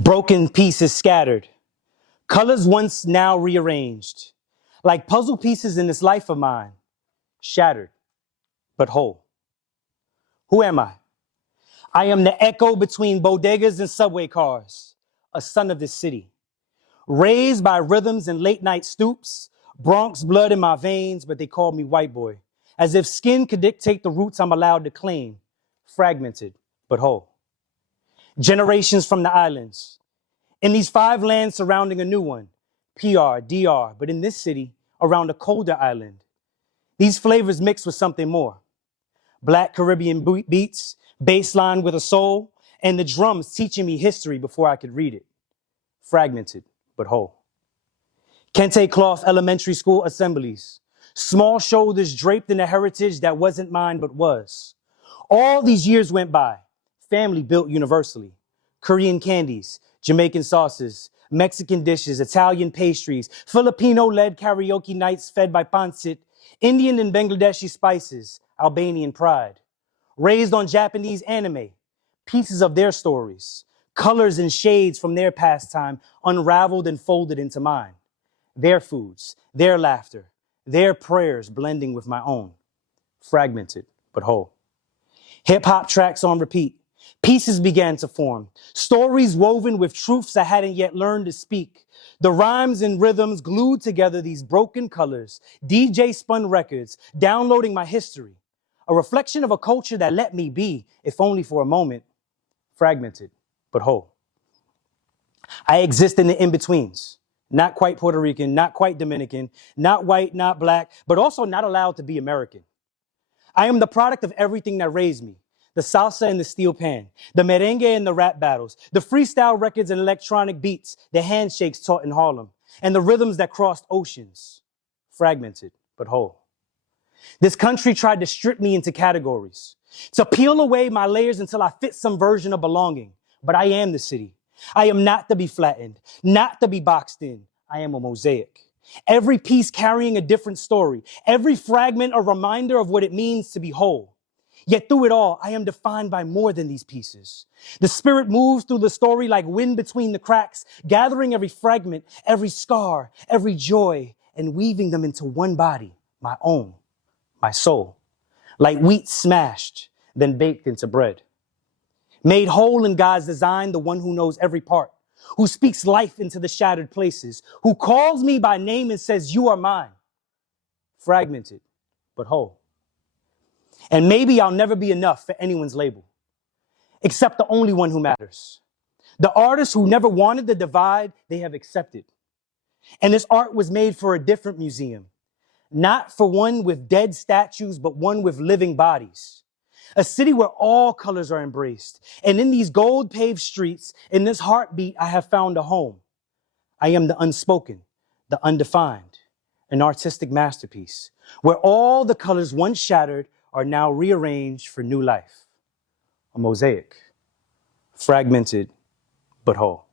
Broken pieces scattered, colors once now rearranged, like puzzle pieces in this life of mine, shattered but whole. Who am I? I am the echo between bodegas and subway cars, a son of this city, raised by rhythms and late night stoops, Bronx blood in my veins, but they called me white boy, as if skin could dictate the roots I'm allowed to claim, fragmented but whole. Generations from the islands, in these 5 lands surrounding a new one, PR, DR, but in this city, around a colder island. These flavors mix with something more. Black Caribbean beats, bass line with a soul, and the drums teaching me history before I could read it. Fragmented, but whole. Kente cloth elementary school assemblies, small shoulders draped in a heritage that wasn't mine but was. All these years went by, family built universally. Korean candies, Jamaican sauces, Mexican dishes, Italian pastries, Filipino-led karaoke nights fed by pancit, Indian and Bangladeshi spices, Albanian pride. Raised on Japanese anime, pieces of their stories, colors and shades from their pastime unraveled and folded into mine. Their foods, their laughter, their prayers blending with my own. Fragmented, but whole. Hip-hop tracks on repeat. Pieces began to form, stories woven with truths I hadn't yet learned to speak. The rhymes and rhythms glued together these broken colors, DJ spun records, downloading my history. A reflection of a culture that let me be, if only for a moment, fragmented, but whole. I exist in the in-betweens, not quite Puerto Rican, not quite Dominican, not white, not black, but also not allowed to be American. I am the product of everything that raised me. The salsa and the steel pan, the merengue and the rap battles, the freestyle records and electronic beats, the handshakes taught in Harlem, and the rhythms that crossed oceans. Fragmented, but whole. This country tried to strip me into categories, to peel away my layers until I fit some version of belonging. But I am the city. I am not to be flattened, not to be boxed in. I am a mosaic. Every piece carrying a different story, every fragment a reminder of what it means to be whole. Yet through it all, I am defined by more than these pieces. The spirit moves through the story like wind between the cracks, gathering every fragment, every scar, every joy, and weaving them into one body, my own, my soul. Like wheat smashed, then baked into bread. Made whole in God's design, the one who knows every part, who speaks life into the shattered places, who calls me by name and says, "You are mine." Fragmented, but whole. And maybe I'll never be enough for anyone's label, except the only one who matters. The artists who never wanted the divide, they have accepted. And this art was made for a different museum, not for one with dead statues, but one with living bodies. A city where all colors are embraced. And in these gold-paved streets, in this heartbeat, I have found a home. I am the unspoken, the undefined, an artistic masterpiece, where all the colors once shattered are now rearranged for new life. A mosaic, fragmented but whole.